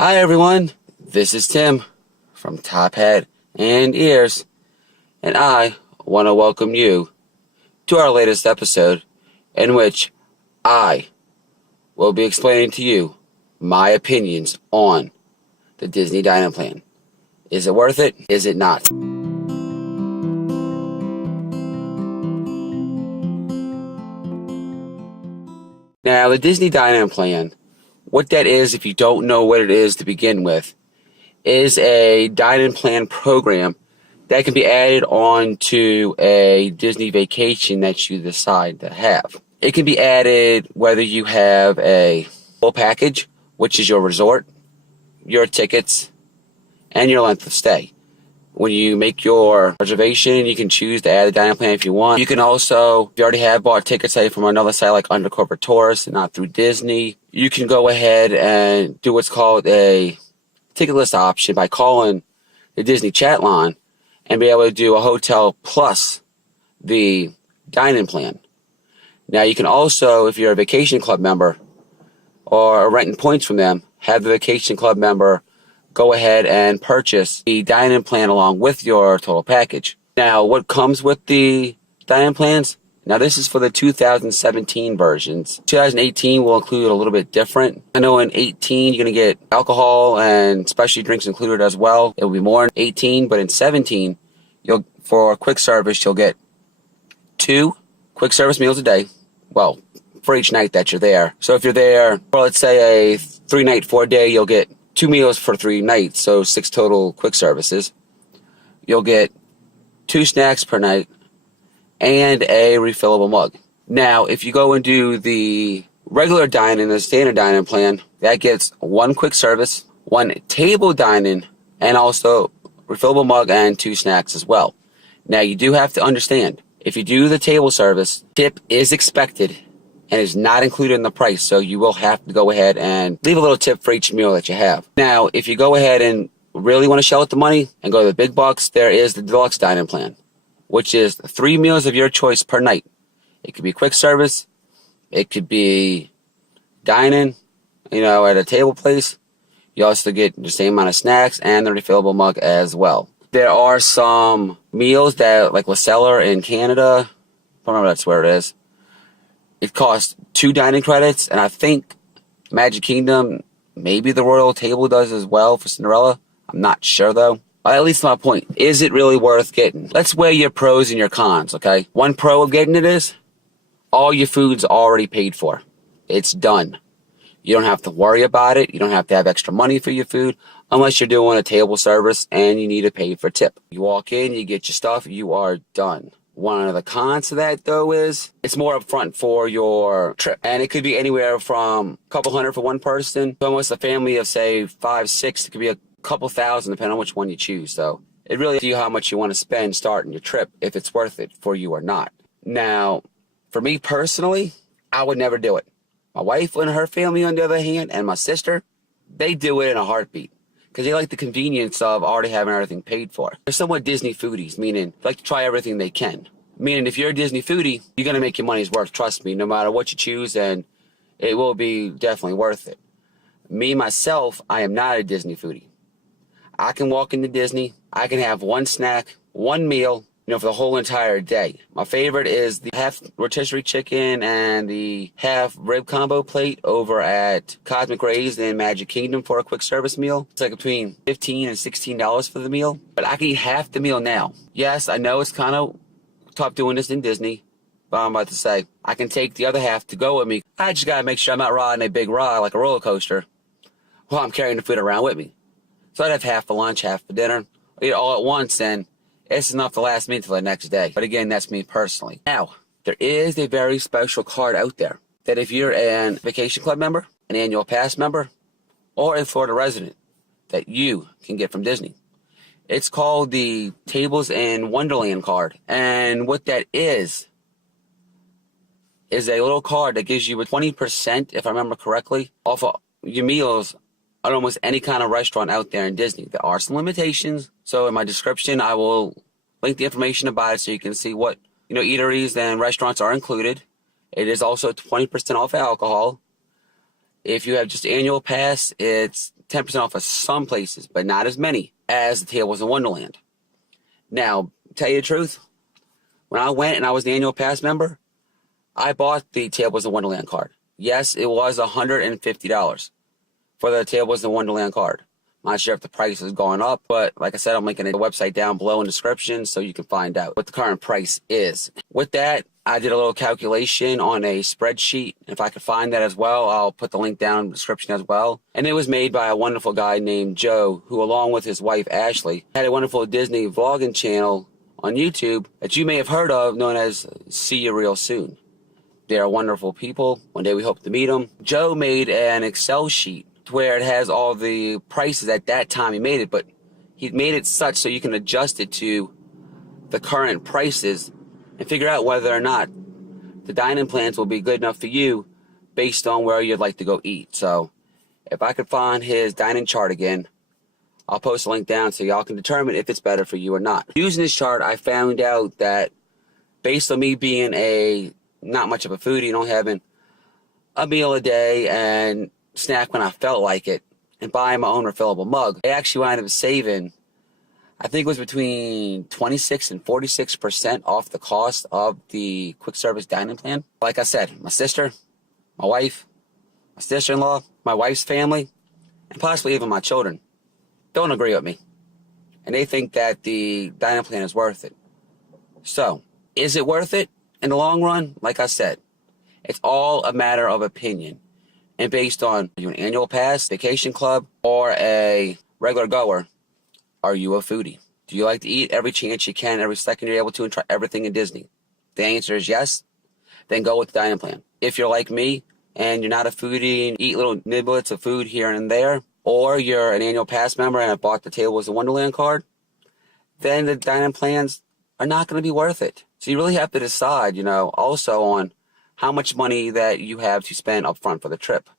Hi everyone, this is Tim from Top Hat and Ears, and I want to welcome you to our latest episode in which I will be explaining to you my opinions on the Disney dining plan. Is it worth it? Is it not? Now, the Disney dining plan, what that is, if you don't know what it is to begin with, is a dining plan program that can be added on to a Disney vacation that you decide to have. It can be added whether you have a full package, which is your resort, your tickets, and your length of stay. When you make your reservation, you can choose to add a dining plan if you want. You can also, if you already have bought tickets, say from another site like Under Corporate Tourist and not through Disney, you can go ahead and do what's called a ticket list option by calling the Disney chat line and be able to do a hotel plus the dining plan. Now you can also, if you're a vacation club member or renting points from them, have the vacation club member go ahead and purchase the dining plan along with your total package. Now, what comes with the dining plans? Now, this is for the 2017 versions. 2018 will include a little bit different. I know in 18, you're going to get alcohol and specialty drinks included as well. It will be more in 18, but in 17, for quick service, you'll get 2 quick service meals a day. Well, for each night that you're there. So if you're there for, let's say, a 3-night, 4-day, you'll get 2 meals for 3 nights, so 6 total quick services. You'll get 2 snacks per night and a refillable mug. Now, if you go and do the regular dining, the standard dining plan, that gets 1 quick service, 1 table dining, and also refillable mug and 2 snacks as well. Now, you do have to understand, if you do the table service, tip is expected and is not included in the price, so you will have to go ahead and leave a little tip for each meal that you have. Now, if you go ahead and really want to shell out the money and go to the big bucks, there is the deluxe dining plan, which is 3 meals of your choice per night. It could be quick service, it could be dining, at a table place. You also get the same amount of snacks and the refillable mug as well. There are some meals that, like La Cellar in Canada, I don't remember that's where it is. It costs 2 dining credits, and I think Magic Kingdom, maybe the Royal Table does as well for Cinderella. I'm not sure, though. At least my point, is it really worth getting? Let's weigh your pros and your cons, okay? One pro of getting it is, all your food's already paid for. It's done. You don't have to worry about it. You don't have to have extra money for your food, unless you're doing a table service and you need to pay for tip. You walk in, you get your stuff, you are done. One of the cons to that, though, is it's more upfront for your trip. And it could be anywhere from a couple hundred for one person to almost a family of, say, 5, 6. It could be a couple thousand, depending on which one you choose. So it really up to you how much you want to spend starting your trip, if it's worth it for you or not. Now, for me personally, I would never do it. My wife and her family, on the other hand, and my sister, they do it in a heartbeat, because they like the convenience of already having everything paid for. They're somewhat Disney foodies, meaning they like to try everything they can. Meaning if you're a Disney foodie, you're going to make your money's worth, trust me, no matter what you choose, and it will be definitely worth it. Me, myself, I am not a Disney foodie. I can walk into Disney, I can have 1 snack, 1 meal, for the whole entire day. My favorite is the half rotisserie chicken and the half rib combo plate over at Cosmic Rays in Magic Kingdom for a quick service meal. It's like between $15 and $16 for the meal, but I can eat half the meal now. Yes, I know it's kind of tough doing this in Disney, but I'm about to say, I can take the other half to go with me. I just gotta make sure I'm not riding a big ride like a roller coaster while I'm carrying the food around with me. So I'd have half for lunch, half for dinner, eat it all at once, and it's enough to last me until the next day. But again, that's me personally. Now, there is a very special card out there that if you're a vacation club member, an annual pass member, or a Florida resident, that you can get from Disney. It's called the Tables in Wonderland card. And what that is a little card that gives you a 20%, if I remember correctly, off of your meals at almost any kind of restaurant out there in Disney. There are some limitations, so in my description I will link the information about it so you can see what eateries and restaurants are included. It is also 20% off alcohol. If you have just annual pass, it's 10% off of some places, but not as many as the Tables in Wonderland. Now, tell you the truth, when I went and I was an annual pass member, I bought the Tables in Wonderland card. Yes, it was $150 for the Tables in Wonderland card. I'm not sure if the price has gone up, but like I said, I'm linking the website down below in the description so you can find out what the current price is. With that, I did a little calculation on a spreadsheet. If I could find that as well, I'll put the link down in the description as well. And it was made by a wonderful guy named Joe, who along with his wife Ashley, had a wonderful Disney vlogging channel on YouTube that you may have heard of, known as See You Real Soon. They are wonderful people. One day we hope to meet them. Joe made an Excel sheet where it has all the prices at that time he made it, but he made it such so you can adjust it to the current prices and figure out whether or not the dining plans will be good enough for you based on where you'd like to go eat. So if I could find his dining chart again, I'll post a link down so y'all can determine if it's better for you or not. Using this chart, I found out that based on me being not much of a foodie and only having a meal a day and snack when I felt like it and buying my own refillable mug, I actually wound up saving, I think it was between 26 and 46% off the cost of the quick service dining plan. Like I said, my sister, my wife, my sister-in-law, my wife's family, and possibly even my children don't agree with me. And they think that the dining plan is worth it. So, is it worth it in the long run? Like I said, it's all a matter of opinion. And based on, are you an annual pass, vacation club, or a regular goer, are you a foodie? Do you like to eat every chance you can, every second you're able to, and try everything in Disney? The answer is yes. Then go with the dining plan. If you're like me and you're not a foodie and eat little niblets of food here and there, or you're an annual pass member and have bought the Tables in Wonderland card, then the dining plans are not going to be worth it. So you really have to decide, also on how much money that you have to spend up front for the trip.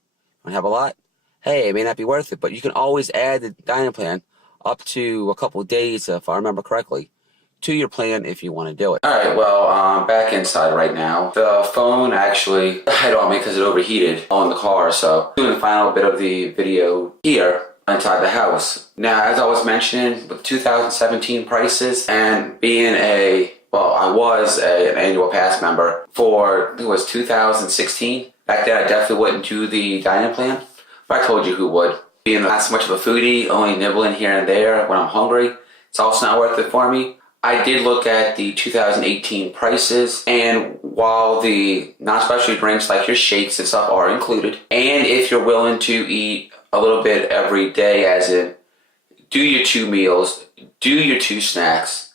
Don't have a lot? Hey, it may not be worth it, but you can always add the dining plan up to a couple of days, if I remember correctly, to your plan if you want to do it. Alright, well, I'm back inside right now. The phone actually died on me because it overheated on the car, so I'm doing the final bit of the video here inside the house. Now, as I was mentioning, with 2017 prices and being I was an annual pass member for, I think it was 2016. Back then, I definitely wouldn't do the dining plan, but I told you who would. Being not so much of a foodie, only nibbling here and there when I'm hungry, it's also not worth it for me. I did look at the 2018 prices, and while the non-specialty drinks like your shakes and stuff are included, and if you're willing to eat a little bit every day, as in do your 2 meals, do your 2 snacks,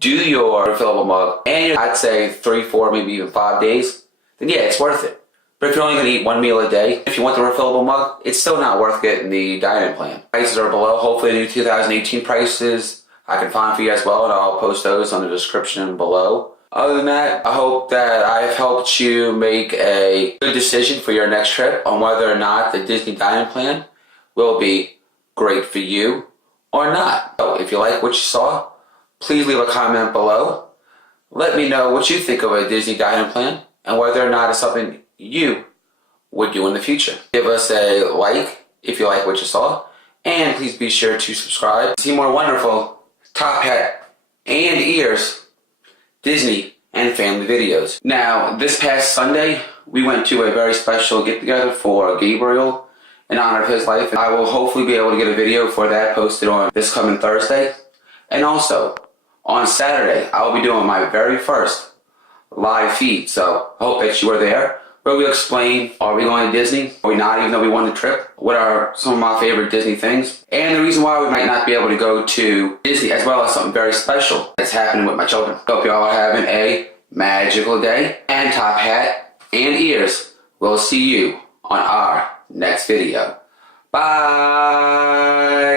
do your refillable mug, and I'd say 3, 4, maybe even 5 days, then yeah, it's worth it. But if you're only going to eat 1 meal a day, if you want the refillable mug, it's still not worth getting the dining plan. Prices are below. Hopefully the new 2018 prices I can find for you as well, and I'll post those on the description below. Other than that, I hope that I've helped you make a good decision for your next trip on whether or not the Disney dining plan will be great for you or not. So if you like what you saw, please leave a comment below. Let me know what you think of a Disney dining plan and whether or not it's something you would do in the future. Give us a like if you like what you saw, and please be sure to subscribe to see more wonderful Top Hat and Ears Disney and family videos. Now, this past Sunday, we went to a very special get-together for Gabriel in honor of his life. I will hopefully be able to get a video for that posted on this coming Thursday. And also, on Saturday, I will be doing my very first live feed, so I hope that you are there, where we explain, are we going to Disney? Are we not, even though we won the trip? What are some of my favorite Disney things? And the reason why we might not be able to go to Disney, as well as something very special that's happening with my children. Hope you all are having a magical day. And Top Hat and Ears, we'll see you on our next video. Bye!